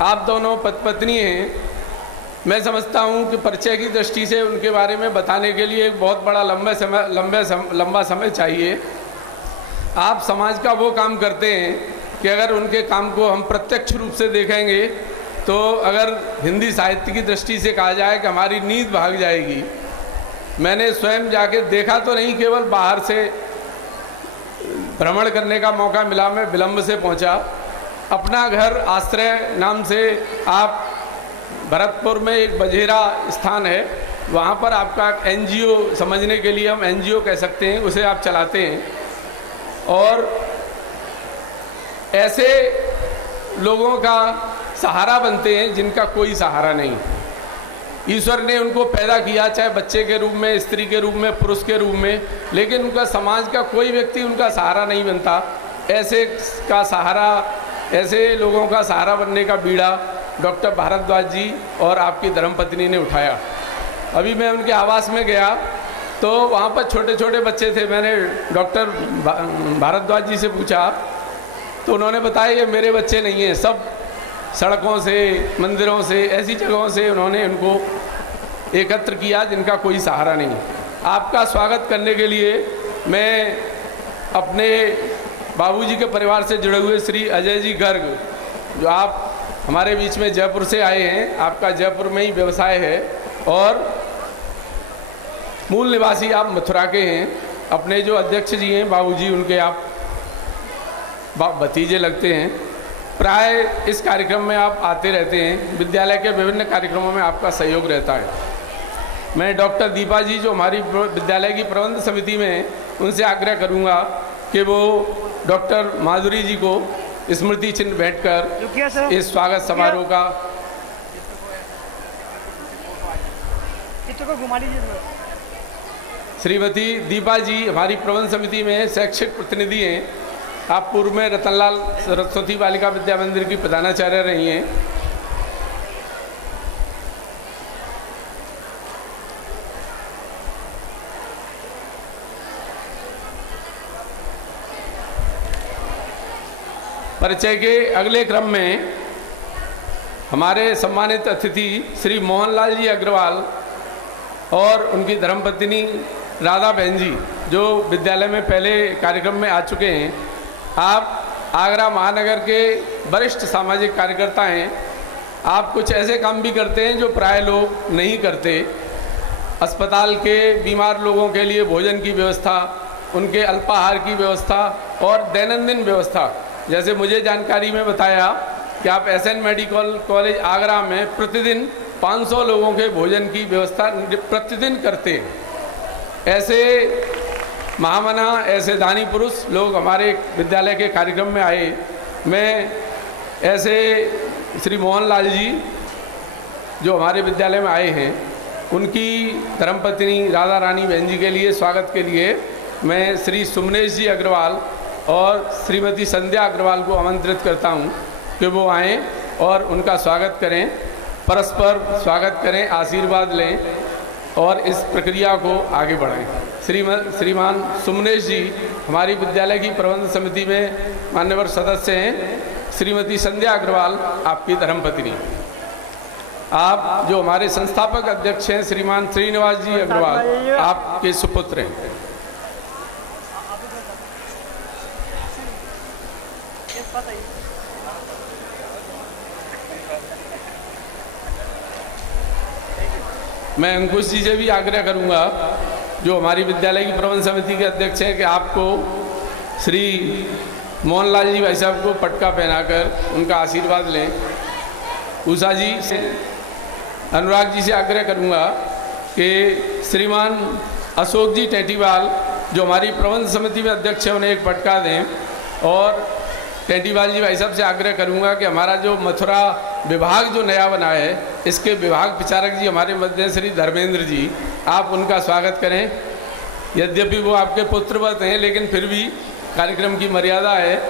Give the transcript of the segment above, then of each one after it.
आप दोनों पत्नी हैं। मैं समझता हूं कि परिचय की दृष्टि से उनके बारे में बताने के लिए एक बहुत बड़ा लंबा समय चाहिए। आप समाज का वो काम करते हैं कि अगर उनके काम को हम प्रत्यक्ष रूप से देखेंगे तो अगर हिंदी साहित्य की दृष्टि से कहा जाए कि हमारी नींद भाग जाएगी। मैंने स्वयं जाके देखा तो नहीं, केवल बाहर से भ्रमण करने का मौका मिला। मैं विलम्ब से पहुंचा। अपना घर आश्रय नाम से आप भरतपुर में एक बजेरा स्थान है, वहाँ पर आपका एनजीओ, समझने के लिए हम एनजीओ कह सकते हैं, उसे आप चलाते हैं। और ऐसे लोगों का सहारा बनते हैं जिनका कोई सहारा नहीं। ईश्वर ने उनको पैदा किया, चाहे बच्चे के रूप में, स्त्री के रूप में, पुरुष के रूप में, लेकिन उनका समाज का कोई व्यक्ति उनका सहारा नहीं बनता। ऐसे लोगों का सहारा बनने का बीड़ा डॉक्टर भारद्वाज जी और आपकी धर्मपत्नी ने उठाया। अभी मैं उनके आवास में गया तो वहाँ पर छोटे छोटे बच्चे थे। मैंने डॉक्टर भारद्वाज जी से पूछा तो उन्होंने बताया ये मेरे बच्चे नहीं हैं, सब सड़कों से, मंदिरों से, ऐसी जगहों से उन्होंने उनको एकत्र किया जिनका कोई सहारा नहीं। आपका स्वागत करने के लिए मैं अपने बाबूजी के परिवार से जुड़े हुए श्री अजय जी गर्ग, जो आप हमारे बीच में जयपुर से आए हैं, आपका जयपुर में ही व्यवसाय है और मूल निवासी आप मथुरा के हैं। अपने जो अध्यक्ष जी हैं बाबूजी, उनके आप भतीजे लगते हैं। प्राय इस कार्यक्रम में आप आते रहते हैं। विद्यालय के विभिन्न कार्यक्रमों में आपका सहयोग रहता है। मैं डॉक्टर दीपा जी, जो हमारी विद्यालय की प्रबंध समिति में हैं, उनसे आग्रह करूंगा कि वो डॉक्टर माधुरी जी को स्मृति चिन्ह भेंट कर इस स्वागत समारोह का श्रीमती दीपा जी हमारी प्रबंध समिति में शैक्षिक प्रतिनिधि हैं। आप पूर्व में रतनलाल सरस्वती बालिका विद्या मंदिर की प्रधानाचार्य रही हैं। परिचय के अगले क्रम में हमारे सम्मानित अतिथि श्री मोहनलाल जी अग्रवाल और उनकी धर्मपत्नी राधा बहन जी, जो विद्यालय में पहले कार्यक्रम में आ चुके हैं। आप आगरा महानगर के वरिष्ठ सामाजिक कार्यकर्ता हैं। आप कुछ ऐसे काम भी करते हैं जो प्राय लोग नहीं करते। अस्पताल के बीमार लोगों के लिए भोजन की व्यवस्था, उनके अल्पाहार की व्यवस्था और दैनंदिन व्यवस्था, जैसे मुझे जानकारी में बताया कि आप एसएन मेडिकल कॉलेज आगरा में प्रतिदिन 500 लोगों के भोजन की व्यवस्था प्रतिदिन करते हैं। ऐसे महामना, ऐसे दानी पुरुष लोग हमारे विद्यालय के कार्यक्रम में आए। मैं ऐसे श्री मोहनलाल जी, जो हमारे विद्यालय में आए हैं, उनकी धर्मपत्नी राधा रानी बहन जी के लिए स्वागत के लिए मैं श्री सुमनेश जी अग्रवाल और श्रीमती संध्या अग्रवाल को आमंत्रित करता हूं कि वो आएँ और उनका स्वागत करें, परस्पर स्वागत करें, आशीर्वाद लें और इस प्रक्रिया को आगे बढ़ाएं। श्रीमान सुमनेश जी हमारी विद्यालय की प्रबंध समिति में मान्यवर सदस्य हैं। श्रीमती संध्या अग्रवाल आपकी धर्मपत्नी। आप जो हमारे संस्थापक अध्यक्ष हैं श्रीमान श्रीनिवास जी अग्रवाल, आपके सुपुत्र हैं। मैं अंकुश जी से भी आग्रह करूंगा, जो हमारी विद्यालय की प्रबंध समिति के अध्यक्ष हैं, कि आपको श्री मोहनलाल जी भाई साहब को पटका पहनाकर उनका आशीर्वाद लें। उषा जी से, अनुराग जी से आग्रह करूंगा कि श्रीमान अशोक जी टेटीवाल, जो हमारी प्रबंध समिति में अध्यक्ष हैं, उन्हें एक पटका दें। और टेटीवाल जी भाई साहब से आग्रह करूंगा कि हमारा जो मथुरा विभाग जो नया बना है, इसके विभाग विचारक जी हमारे मध्य श्री धर्मेंद्र जी, आप उनका स्वागत करें। यद्यपि वो आपके पुत्रवत हैं, लेकिन फिर भी कार्यक्रम की मर्यादा है।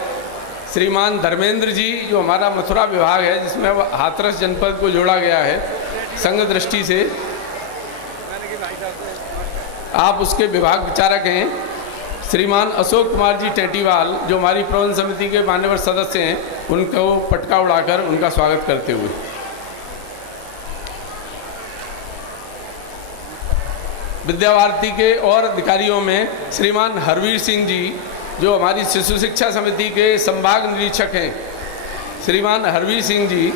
श्रीमान धर्मेंद्र जी, जो हमारा मथुरा विभाग है, जिसमें हाथरस जनपद को जोड़ा गया है संघ दृष्टि से, आप उसके विभाग विचारक हैं। श्रीमान अशोक कुमार जी टेटीवाल जो हमारी प्रबंध समिति के मान्यवर सदस्य हैं, उनको पटका उड़ाकर उनका स्वागत करते हुए। विद्या भारती के और अधिकारियों में श्रीमान हरवीर सिंह जी जो हमारी शिशु शिक्षा समिति के संभाग निरीक्षक हैं, श्रीमान हरवीर सिंह जी,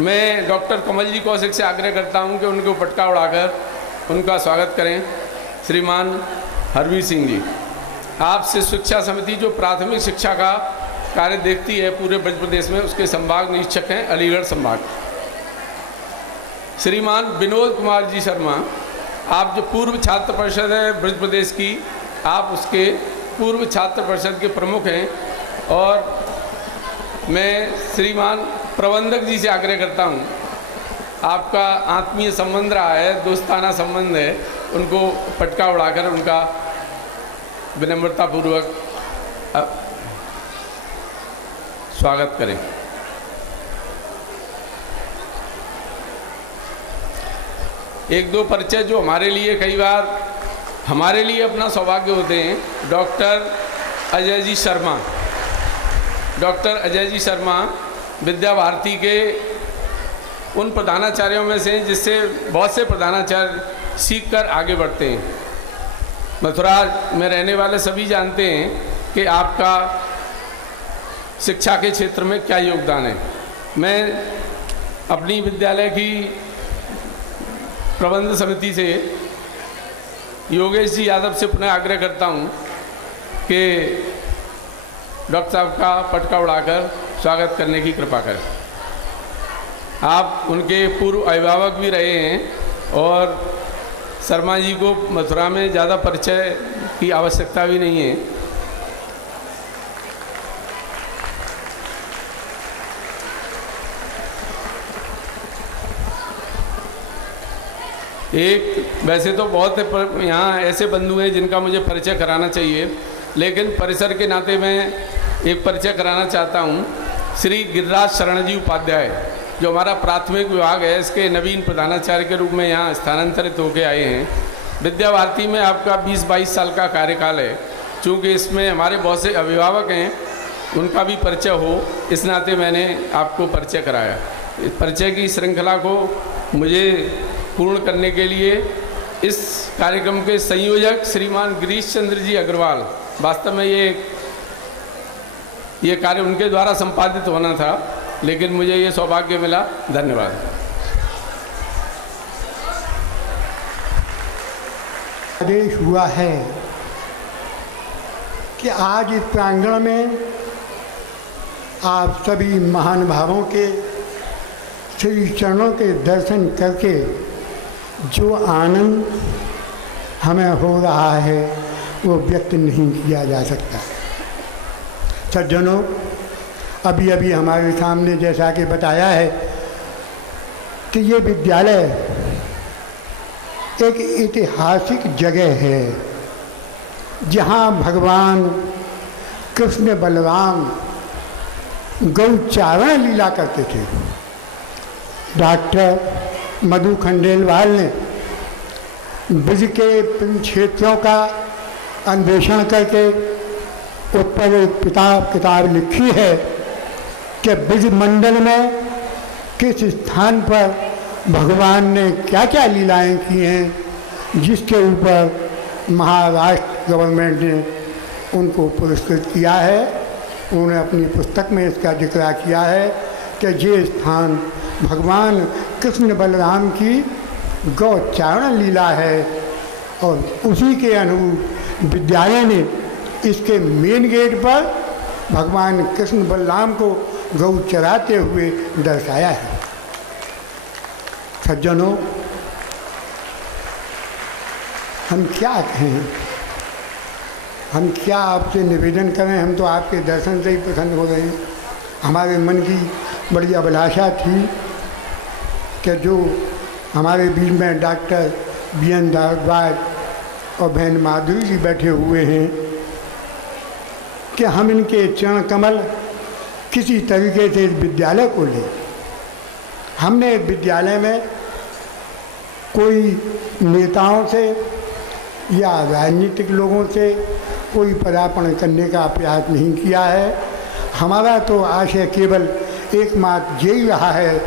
मैं डॉक्टर कमल जी कौशिक से आग्रह करता हूं कि उनको पटका उड़ाकर उनका स्वागत करें। श्रीमान हरवीर सिंह जी, आप शिशु शिक्षा समिति जो प्राथमिक शिक्षा का कार्य देखती है पूरे ब्रज प्रदेश में, उसके संभाग निरीक्षक हैं, अलीगढ़ संभाग। श्रीमान विनोद कुमार जी शर्मा, आप जो पूर्व छात्र परिषद है ब्रज प्रदेश की, आप उसके पूर्व छात्र परिषद के प्रमुख हैं, और मैं श्रीमान प्रबंधक जी से आग्रह करता हूं, आपका आत्मीय संबंध रहा है, दोस्ताना संबंध है, उनको पटका उड़ाकर उनका विनम्रतापूर्वक स्वागत करें। एक दो परिचय जो हमारे लिए कई बार हमारे लिए अपना सौभाग्य होते हैं। डॉक्टर अजय जी शर्मा, डॉक्टर अजय जी शर्मा विद्या भारती के उन प्रधानाचार्यों में से जिससे बहुत से प्रधानाचार्य सीखकर आगे बढ़ते हैं। मथुरा में रहने वाले सभी जानते हैं कि आपका शिक्षा के क्षेत्र में क्या योगदान है। मैं अपनी विद्यालय की प्रबंध समिति से योगेश जी यादव से पुनः आग्रह करता हूं कि डॉक्टर साहब का पटका उड़ाकर स्वागत करने की कृपा करें। आप उनके पूर्व अभिभावक भी रहे हैं और शर्मा जी को मथुरा में ज़्यादा परिचय की आवश्यकता भी नहीं है। एक वैसे तो बहुत यहाँ ऐसे बंधु हैं जिनका मुझे परिचय कराना चाहिए, लेकिन परिसर के नाते मैं एक परिचय कराना चाहता हूँ। श्री गिरिराज शरण जी उपाध्याय जो हमारा प्राथमिक विभाग है, इसके नवीन प्रधानाचार्य के रूप में यहाँ स्थानांतरित होकर आए हैं। विद्या भारती में आपका 20-22 साल का कार्यकाल है। चूँकि इसमें हमारे बहुत से अभिभावक हैं, उनका भी परिचय हो, इस नाते मैंने आपको परिचय कराया। इस परिचय की श्रृंखला को मुझे पूर्ण करने के लिए इस कार्यक्रम के संयोजक श्रीमान गिरीश चंद्र जी अग्रवाल, वास्तव में ये कार्य उनके द्वारा संपादित होना था, लेकिन मुझे ये सौभाग्य मिला। धन्यवाद। आदेश हुआ है कि आज इस प्रांगण में आप सभी महानुभावों के श्री चरणों के दर्शन करके जो आनंद हमें हो रहा है वो व्यक्त नहीं किया जा सकता। सज्जनों, अभी अभी हमारे सामने जैसा कि बताया है कि ये विद्यालय एक ऐतिहासिक जगह है जहाँ भगवान कृष्ण बलराम गौचारण लीला करते थे। डॉक्टर मधु खंडेलवाल ने ब्रज के क्षेत्रों का अन्वेषण करके उस पर एक किताब लिखी है कि ब्रज मंडल में किस स्थान पर भगवान ने क्या क्या लीलाएं की हैं, जिसके ऊपर महाराष्ट्र गवर्नमेंट ने उनको पुरस्कृत किया है। उन्होंने अपनी पुस्तक में इसका जिक्र किया है कि ये स्थान भगवान कृष्ण बलराम की गौचारण लीला है, और उसी के अनुरूप विद्यालय ने इसके मेन गेट पर भगवान कृष्ण बलराम को गौ चराते हुए दर्शाया है। सज्जनों, हम क्या कहें, हम क्या आपसे निवेदन करें, हम तो आपके दर्शन से ही प्रसन्न हो रहे हैं। हमारे मन की बड़ी अभिलाषा थी कि जो हमारे बीच में डॉक्टर BN भारद्वाज और बहन माधुरी जी बैठे हुए हैं कि हम इनके चरण कमल किसी तरीके से इस विद्यालय को लें। हमने विद्यालय में कोई नेताओं से या राजनीतिक लोगों से कोई पदार्पण करने का प्रयास नहीं किया है। हमारा तो आशय केवल एकमात्र यही रहा है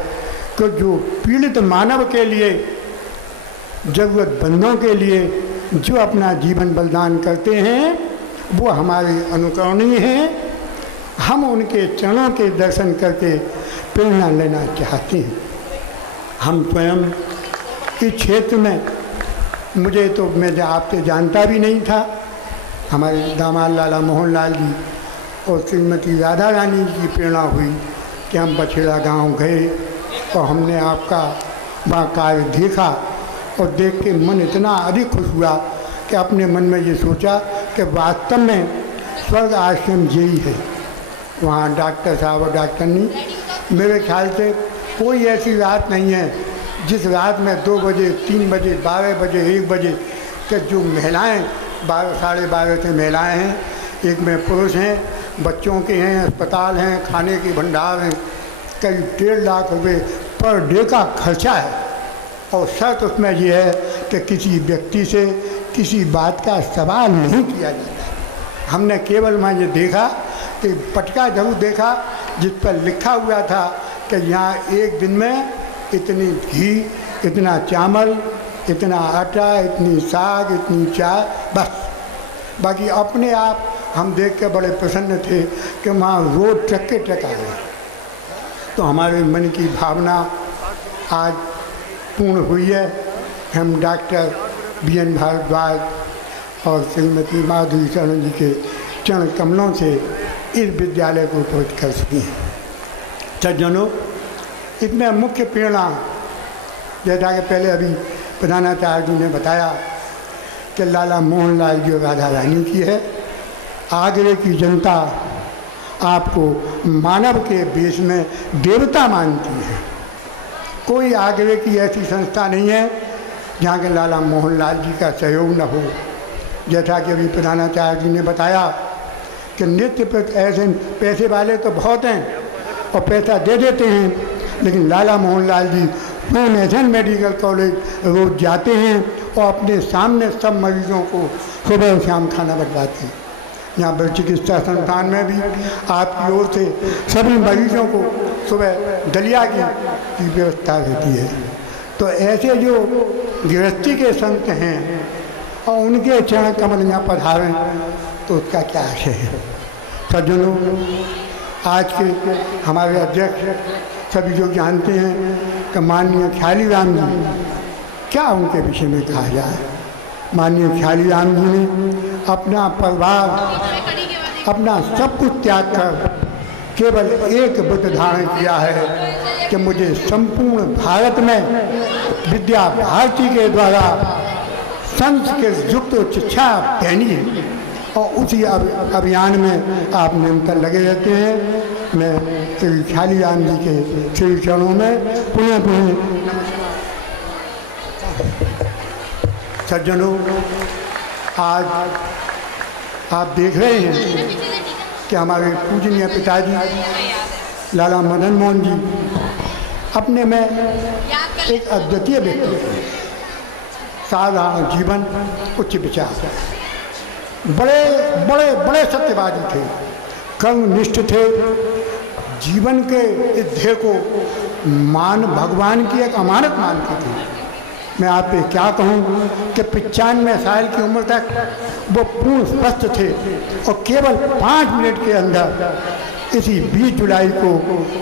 कि जो पीड़ित मानव के लिए, ज़रूरतमंदों के लिए जो अपना जीवन बलिदान करते हैं वो हमारे अनुकरणीय हैं। हम उनके चरणों के दर्शन करके प्रेरणा लेना चाहते हैं। हम स्वयं इस क्षेत्र में, मुझे तो मैं आपसे जानता भी नहीं था, हमारे दामाद लाला मोहन लाल जी और श्रीमती राधा रानी जी की प्रेरणा हुई कि हम बछेड़ा गांव गए और हमने आपका वहाँ कार्य देखा और देख के मन इतना अधिक खुश हुआ कि अपने मन में ये सोचा कि वास्तव में स्वर्ग आश्रम यही है। वहाँ डॉक्टर साहब और डॉक्टरनी, मेरे ख्याल से कोई ऐसी रात नहीं है जिस रात में 2 बजे, 3 बजे, 12 बजे, 1 बजे के जो महिलाएं, 12, साढ़े 12 से महिलाएं हैं, एक में पुरुष हैं, बच्चों के हैं, अस्पताल हैं, खाने के भंडार हैं, करीब 1.5 लाख रुपये पर डे का खर्चा है। और शर्त उसमें यह है कि किसी व्यक्ति से किसी बात का सवाल नहीं किया जाता। हमने केवल वहाँ ये देखा कि पटका जरूर देखा जिस पर लिखा हुआ था कि यहाँ एक दिन में इतनी घी, इतना चावल, इतना आटा, इतनी साग, इतनी चाय, बस। बाकी अपने आप हम देख के बड़े प्रसन्न थे कि वहाँ रोज ट्रक के ट्रक आ गए। तो हमारे मन की भावना आज पूर्ण हुई है। हम डॉक्टर BN भारद्वाज और श्रीमती माधुरी शरण जी के चरण कमलों से इस विद्यालय को उपलब्ध कर सके हैं। सज्जनों, इसमें मुख्य प्रेरणा, जैसा कि पहले अभी प्रधानाचार्य जी ने बताया कि लाला मोहन लाल जी और राधा रानी की है। आगरे की जनता आपको मानव के बेस में देवता मानती है। कोई आगरे की ऐसी संस्था नहीं है जहाँ के लाला मोहन लाल जी का सहयोग न हो। जैसा कि अभी प्रधानाचार्य जी ने बताया कि नृत्य पर ऐसे पैसे वाले तो बहुत हैं और पैसा दे देते हैं, लेकिन लाला Mohan Lal ji national medical college रोज जाते हैं और अपने सामने सब मरीजों को सुबह शाम खाना बंटवाते हैं। यहाँ पर चिकित्सा संस्थान में भी आपकी ओर से सभी मरीजों को सुबह दलिया की व्यवस्था रहती है। तो ऐसे जो गृहस्थी के संत हैं और उनके चरण कमल यहाँ पधारें तो उसका क्या आशय है। सज्जनों, आज के हमारे अध्यक्ष सभी जो जानते हैं कि माननीय ख्याली राम जी, क्या उनके विषय में कहा जाए। माननीय ख्याली राम जी ने अपना परिवार, अपना सब कुछ त्याग कर केवल एक बुद्ध धारण किया है कि मुझे संपूर्ण भारत में विद्या भारती के द्वारा संस्कृत युक्त शिक्षा देनी है और उसी अभियान में आप निरंतर लगे रहते हैं। मैं श्री ख्याली राम जी के श्री चरणों में पुनः सज्जनों, आज आप देख रहे हैं कि हमारे पूजनीय पिताजी लाला मदन मोहन जी अपने में एक अद्वितीय व्यक्ति थे। साधारण जीवन, उच्च विचार, बड़े बड़े बड़े सत्यवादी थे, कर्मनिष्ठ थे। जीवन के इस ध्येय को भगवान की एक अमानत मानते थे। मैं आप पे क्या कहूँ कि 95 साल की उम्र तक वो पूर्ण स्वस्थ थे और केवल 5 मिनट के अंदर इसी 20 जुलाई को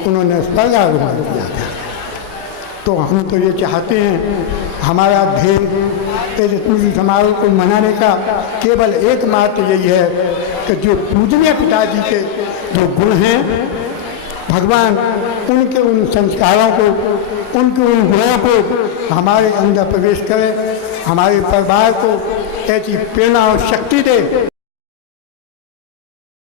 उन्होंने स्वर्गारोहण किया था। तो हम तो ये चाहते हैं, हमारा ध्येय इस स्मृति समारोह को मनाने का केवल एकमात्र यही है कि जो पूजनीय पिताजी के जो गुण हैं, भगवान उनके उन संस्कारों को, उनके उन गुणों को हमारे अंदर प्रवेश करे, हमारे परिवार को ऐसी प्रेरणा और शक्ति दे